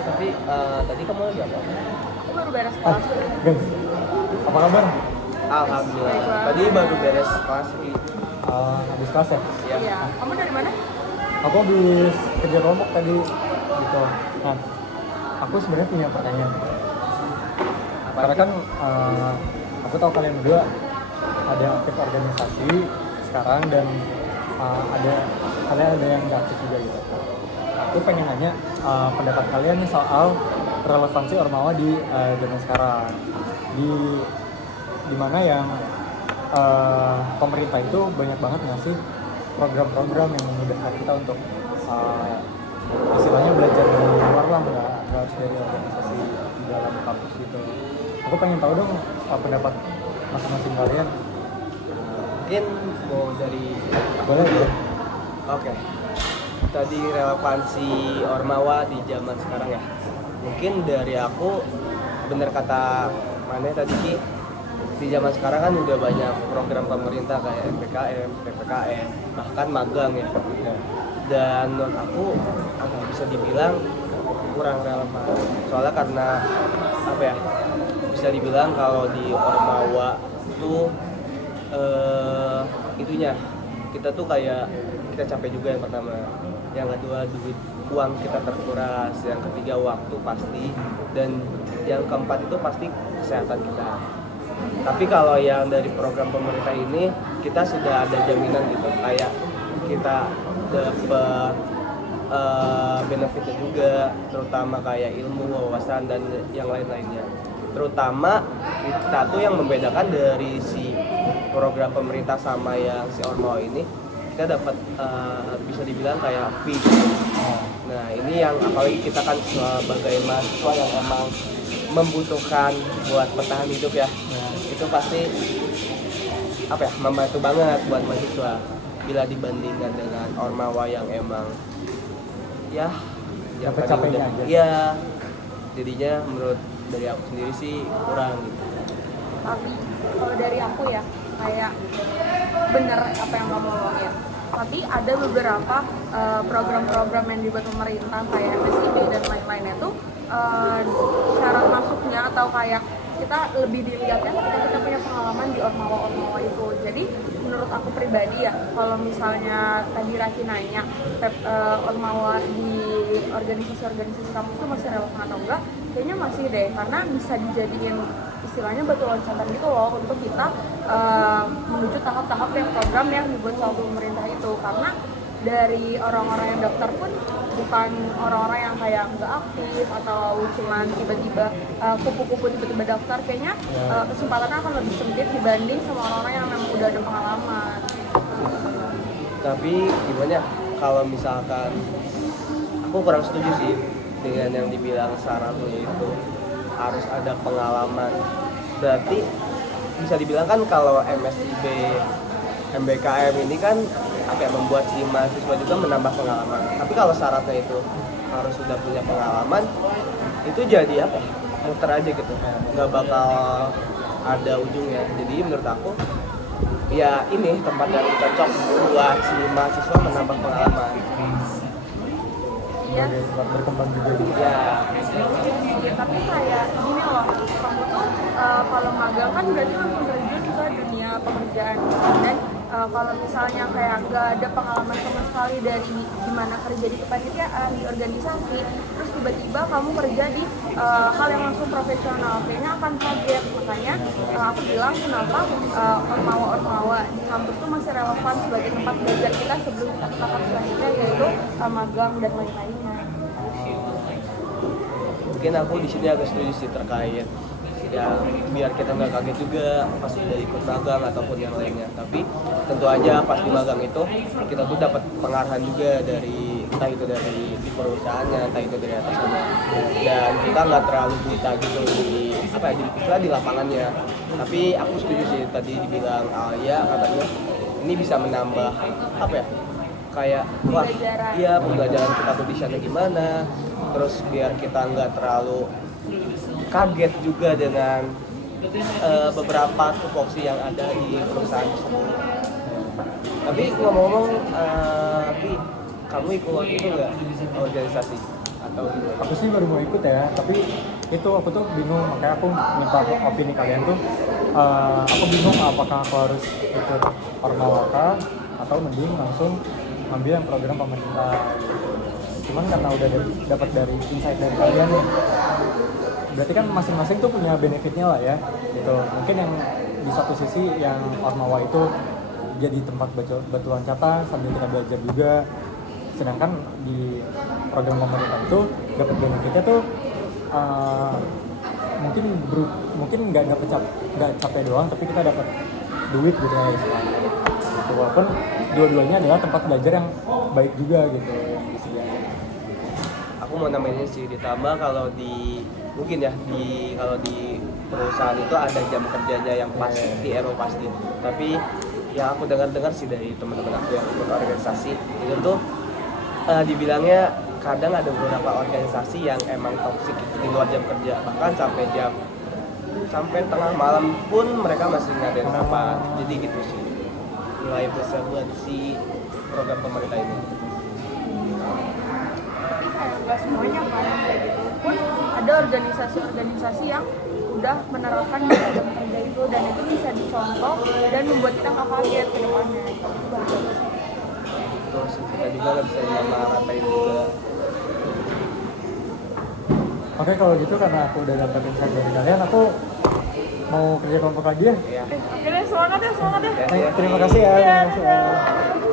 Tapi tadi kamu lagi apa? Aku baru beres kelas. Guys, apa kabar? Alhamdulillah. Baik. Tadi baru beres kelas sih. Habis kelas ya? Ya. Iya. Kamu dari mana? Aku habis kerja kelompok tadi gitu. Nah, aku sebenarnya punya pertanyaan. Karena kan aku tahu kalian berdua ada yang aktif organisasi sekarang dan kalian ada yang nggak aktif juga gitu. Aku pengen nanya pendapat kalian nih soal relevansi Ormawa di zaman sekarang. Di mana yang pemerintah itu banyak banget ngasih program-program yang memudahkan kita untuk istilahnya belajar dari luar lah, nggak harus dari organisasi di dalam kampus gitu. Aku pengen tahu dong pendapat masing-masing kalian. Mungkin mau dari Boleh ya? Oke. Tadi relevansi Ormawa di zaman sekarang ya. Mungkin dari aku bener kata Mane tadi Ki, di zaman sekarang kan udah banyak program pemerintah kayak MPKM, PPKM, bahkan magang ya. Dan menurut aku agak bisa dibilang kurang relevan. Soalnya karena apa ya? Bisa dibilang kalau di Ormawa tuh itunya kita tuh kayak kita capek juga yang pertama, yang kedua uang kita terkuras, yang ketiga waktu pasti, dan yang keempat itu pasti kesehatan kita. Tapi kalau yang dari program pemerintah ini kita sudah ada jaminan gitu, kayak kita dapat benefitnya juga, terutama kayak ilmu, wawasan dan yang lain-lainnya. Terutama kita tuh yang membedakan dari si program pemerintah sama yang si Ormawa ini, kita dapat bisa dibilang kayak fee. Nah ini yang apalagi kita kan sebagai mahasiswa yang emang membutuhkan buat bertahan hidup ya, itu pasti apa ya, membantu banget buat mahasiswa bila dibandingkan dengan Ormawa yang emang ya yang capek-capeknya aja. Iya, jadinya menurut dari aku sendiri sih kurang gitu. Tapi kalau dari aku ya kayak bener apa yang kamu ngomongin. Tapi ada beberapa program-program yang dibuat pemerintah kayak MSIB dan lain-lainnya tuh syarat masuknya atau kayak kita lebih dilihatnya ketika kita punya pengalaman di Ormawa itu. Jadi menurut aku pribadi ya, kalau misalnya tadi Raki nanya Ormawa di organisasi-organisasi kampus itu masih relevan atau enggak, kayaknya masih deh, karena bisa dijadiin istilahnya batu loncatan gitu loh untuk kita menuju tahap-tahap yang program yang dibuat sama pemerintah itu. Karena dari orang-orang yang daftar pun bukan orang-orang yang kayak nggak aktif atau cuman tiba-tiba kupu-kupu tiba-tiba daftar. Kayaknya kesempatannya akan lebih sempit dibanding sama orang-orang yang memang udah ada pengalaman. Tapi gimana kalau misalkan aku kurang setuju sih dengan yang dibilang syaratnya itu harus ada pengalaman. Berarti bisa dibilang kan kalau MSIB, MBKM ini kan apa ya, membuat si mahasiswa juga menambah pengalaman. Tapi kalau syaratnya itu harus sudah punya pengalaman, itu jadi apa? Muter aja gitu, nggak bakal ada ujungnya. Jadi menurut aku ya ini tempat yang cocok buat si mahasiswa menambah pengalaman. Iya. Tempat berkembang juga gitu. Ya, Tapi kayak gini loh, kamu tuh kalau magang kan berarti langsung terjun ke dunia pekerjaan. Dan kalau misalnya kayak gak ada pengalaman sama sekali dari gimana kerja di kepanitiaan, di organisasi, terus tiba-tiba kamu kerja di hal yang langsung profesional, kayaknya akan kaget. Makanya aku bilang kenapa Ormawa di kampus tuh masih relevan sebagai tempat belajar kita sebelum kita ke tahap selanjutnya, yaitu magang dan lain-lainnya. mungkin aku di sini agak setuju sih terkait ya biar kita nggak kaget juga pas udah ikut magang ataupun yang lainnya. Tapi tentu aja pas di magang itu kita tuh dapat pengarahan juga dari entah itu dari di perusahaannya, entah itu dari atasannya, dan kita nggak terlalu buta gitu di lapangannya. Tapi aku setuju sih tadi dibilang Alia katanya ini bisa menambah apa ya, kayak wah iya pembelajaran kita tuh di sana gimana, terus biar kita nggak terlalu kaget juga dengan beberapa tupoksi yang ada di perusahaan tersebut. Tapi ngomong-ngomong, kamu ikut itu nggak organisasi atau gimana? Aku sih baru mau ikut ya, tapi itu aku tuh bingung, makanya aku minta opini kalian tuh. Aku bingung apakah aku harus ikut Ormawaka atau mending langsung ambil yang program pemerintah. Cuman karena udah dapat dari insight dari kalian nih, berarti kan masing-masing tuh punya benefitnya lah ya, gitu. Mungkin yang di satu sisi yang Ormawa itu jadi tempat batu loncatan sambil kita belajar juga, sedangkan di program pemerintah itu dapat benefitnya tuh mungkin nggak capek doang, tapi kita dapat duit gitu ya istilahnya. Gitu. Walaupun dua-duanya adalah tempat belajar yang baik juga gitu yang disediakan. Aku mau namanya sih, ditambah kalau kalau di perusahaan itu ada jam kerjanya yang pasti, pasti. Tapi yang aku dengar sih dari teman-teman aku yang ikut organisasi itu tuh dibilangnya kadang ada beberapa organisasi yang emang toksik di luar jam kerja, bahkan sampai tengah malam pun mereka masih ngadain rapat. Jadi gitu sih nilai besar buat si program pemerintah ini. Kayak nggak semuanya kan kayak gitu pun ada organisasi-organisasi yang udah menerapkan jam kerja itu, dan itu bisa dicontoh dan membuat kita nggak kaget ke depannya. Terus kita juga nggak bisa ratain juga. Oke, kalau gitu karena aku udah dapat insight dari kalian, aku mau kerja kelompok lagi ya. Ya. Oke deh, semangat ya. Terima kasih ya. Iya, Terima kasih ya. dadah.